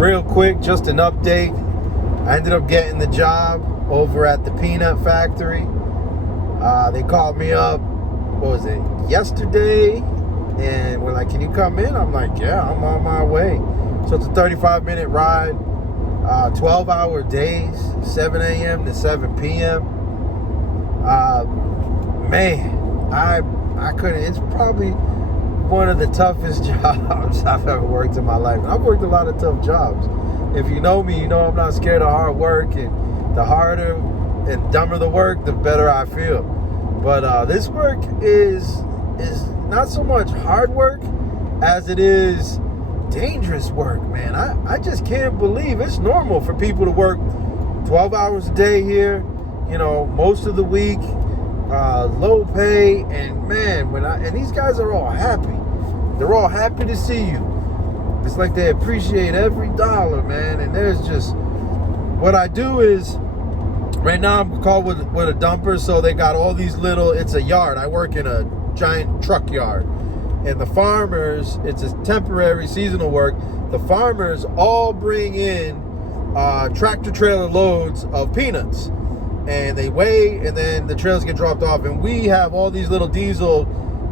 real quick, just an update. I ended up getting the job over at the peanut factory. They called me up, what was it, yesterday? And we're like, can you come in? I'm like, yeah, I'm on my way. So it's a 35-minute ride, 12-hour days, 7 a.m. to 7 p.m. Man, I couldn't, it's probably one of the toughest jobs I've ever worked in my life. And I've worked a lot of tough jobs. If you know me, you know I'm not scared of hard work, and the harder and dumber the work, the better I feel. But this work is not so much hard work as it is dangerous work, man. I just can't believe it's normal for people to work 12 hours a day here, you know, most of the week, low pay, and man, and these guys are all happy. They're all happy to see you. It's like they appreciate every dollar, man. And there's just, what I do is, right now I'm called with a dumper, so they got all these little, it's a yard. I work in a giant truck yard. And the farmers, it's a temporary seasonal work. The farmers all bring in tractor trailer loads of peanuts. And they weigh, and then the trailers get dropped off. And we have all these little diesel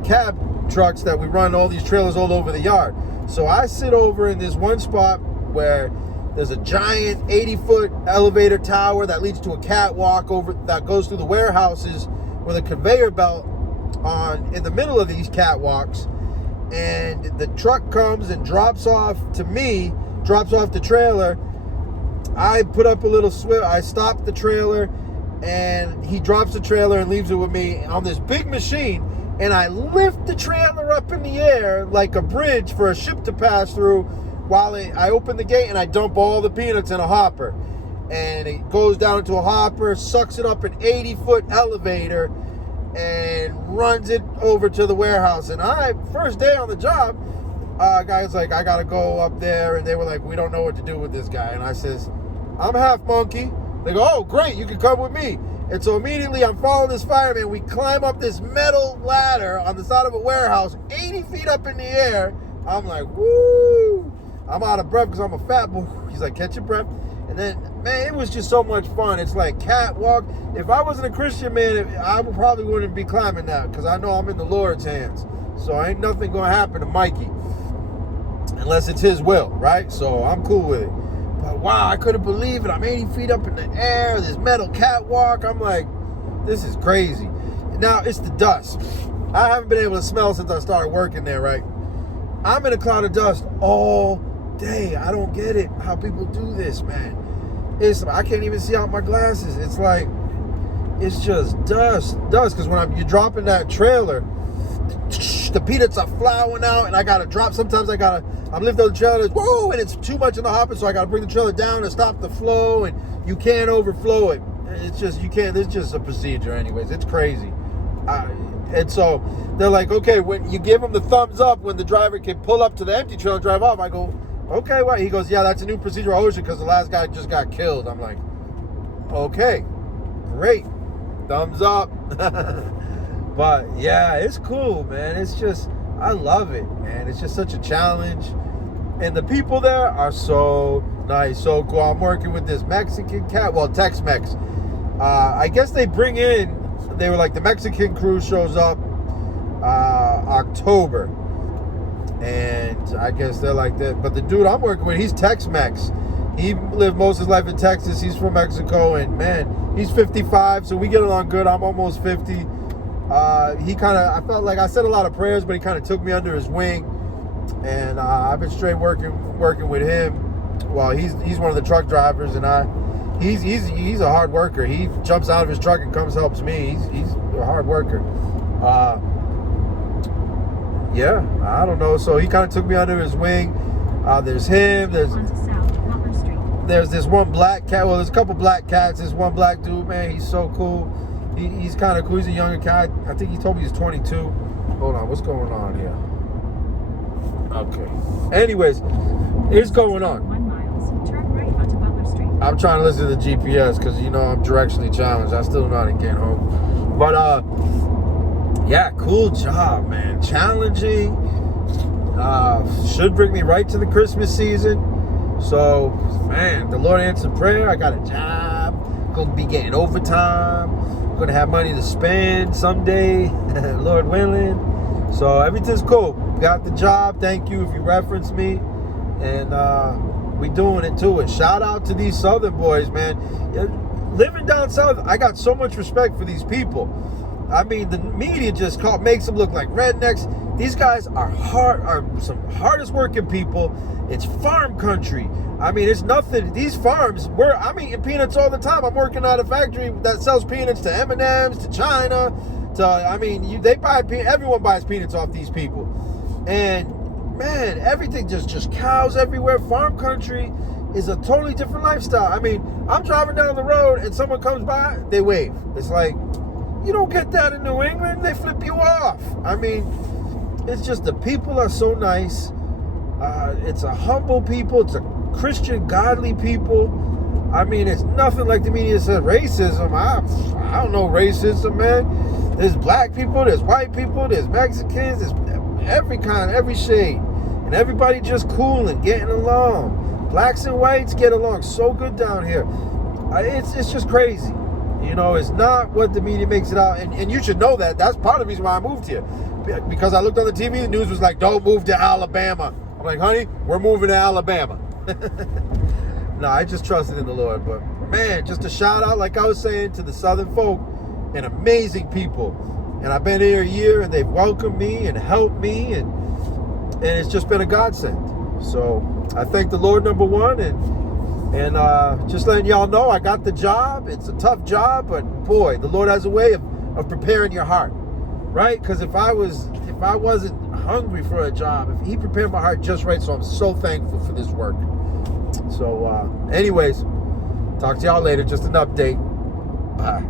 cab trucks that we run all these trailers all over the yard. So I sit over in this one spot where there's a giant 80-foot elevator tower that leads to a catwalk over that goes through the warehouses with a conveyor belt on in the middle of these catwalks. And the truck comes and drops off the trailer. I put up a little swivel. I stop the trailer, and he drops the trailer and leaves it with me on this big machine. And I lift the trailer up in the air like a bridge for a ship to pass through while I open the gate, and I dump all the peanuts in a hopper. And it goes down into a hopper, sucks it up an 80-foot elevator, and runs it over to the warehouse. And first day on the job, guy's like, I gotta go up there. And they were like, we don't know what to do with this guy. And I says, I'm half monkey. They go, oh, great, you can come with me. And so immediately I'm following this fireman. We climb up this metal ladder on the side of a warehouse, 80 feet up in the air. I'm like, woo! I'm out of breath because I'm a fat boy. He's like, catch your breath. And then, man, it was just so much fun. It's like catwalk. If I wasn't a Christian, man, I probably wouldn't be climbing that, because I know I'm in the Lord's hands. So ain't nothing going to happen to Mikey unless it's his will, right? So I'm cool with it. But wow, I couldn't believe it. I'm 80 feet up in the air, this metal catwalk. I'm like, this is crazy. Now, it's the dust. I haven't been able to smell since I started working there, right? I'm in a cloud of dust all day. I don't get it, how people do this, man. I can't even see out my glasses. It's like, it's just dust, because when you're dropping that trailer, the peanuts are flowing out, and I gotta drop. Sometimes I'm lifting up the trailer, whoa, and it's too much in the hopper, so I gotta bring the trailer down and stop the flow, and you can't overflow it. It's just, you can't, it's just a procedure anyways. It's crazy. And so they're like, okay, when you give them the thumbs up when the driver can pull up to the empty trailer and drive off, I go, okay, what? He goes, yeah, that's a new procedure at Ocean because the last guy just got killed. I'm like, okay, great, thumbs up. But yeah, it's cool, man. It's just, I love it, man. It's just such a challenge. And the people there are so nice, so cool. I'm working with this Mexican cat, well, Tex-Mex. I guess they were like, the Mexican crew shows up October. And I guess they're like that. But the dude I'm working with, he's Tex-Mex. He lived most of his life in Texas. He's from Mexico. And man, he's 55, so we get along good. I'm almost 50. I felt like I said a lot of prayers, but he kind of took me under his wing, and I've been straight working with him. Well, he's one of the truck drivers, and he's a hard worker. He jumps out of his truck and helps me. He's a hard worker. Yeah, I don't know. So he kind of took me under his wing. There's him. There's this one black cat. Well, there's a couple black cats. This one black dude, man, he's so cool. He's kind of cool. He's a younger cat. I think he told me he's 22. Hold on, what's going on here? Okay. Anyways, here's going on. 1 mile, turn right onto Butler Street. I'm trying to listen to the GPS because, you know, I'm directionally challenged. I still don't know how to get home. But, yeah, cool job, man. Challenging. Should bring me right to the Christmas season. So, man, the Lord answered prayer. I got a job. Gonna be getting overtime. Gonna have money to spend someday, Lord willing. So everything's cool. Got the job. Thank you if you reference me. And we doing it too. And shout out to these Southern boys, man. Living down south, I got so much respect for these people. I mean, the media just makes them look like rednecks. These guys are some hardest working people. It's farm country. I mean, it's nothing. These farms, I'm eating peanuts all the time. I'm working at a factory that sells peanuts to M&Ms, to China, everyone buys peanuts off these people. And man, everything just cows everywhere. Farm country is a totally different lifestyle. I mean, I'm driving down the road and someone comes by, they wave. It's like, you don't get that in New England. They flip you off. I mean, it's just the people are so nice. It's a humble people. It's a Christian, godly people. I mean, it's nothing like the media says racism. I don't know racism, man. There's black people, there's white people, there's Mexicans, there's every kind, every shade. And everybody just cool and getting along. Blacks and whites get along so good down here. It's just crazy. You know, it's not what the media makes it out. And you should know that. That's part of the reason why I moved here. Because I looked on the TV, the news was like, don't move to Alabama. I'm like, honey, we're moving to Alabama. No, I just trusted in the Lord. But man, just a shout out, like I was saying, to the Southern folk and amazing people. And I've been here a year and they've welcomed me and helped me. And it's just been a godsend. So I thank the Lord, number one. And just letting y'all know, I got the job. It's a tough job, but boy, the Lord has a way of preparing your heart, right? Because if I wasn't hungry for a job, if He prepared my heart just right, so I'm so thankful for this work. So anyways, talk to y'all later. Just an update. Bye.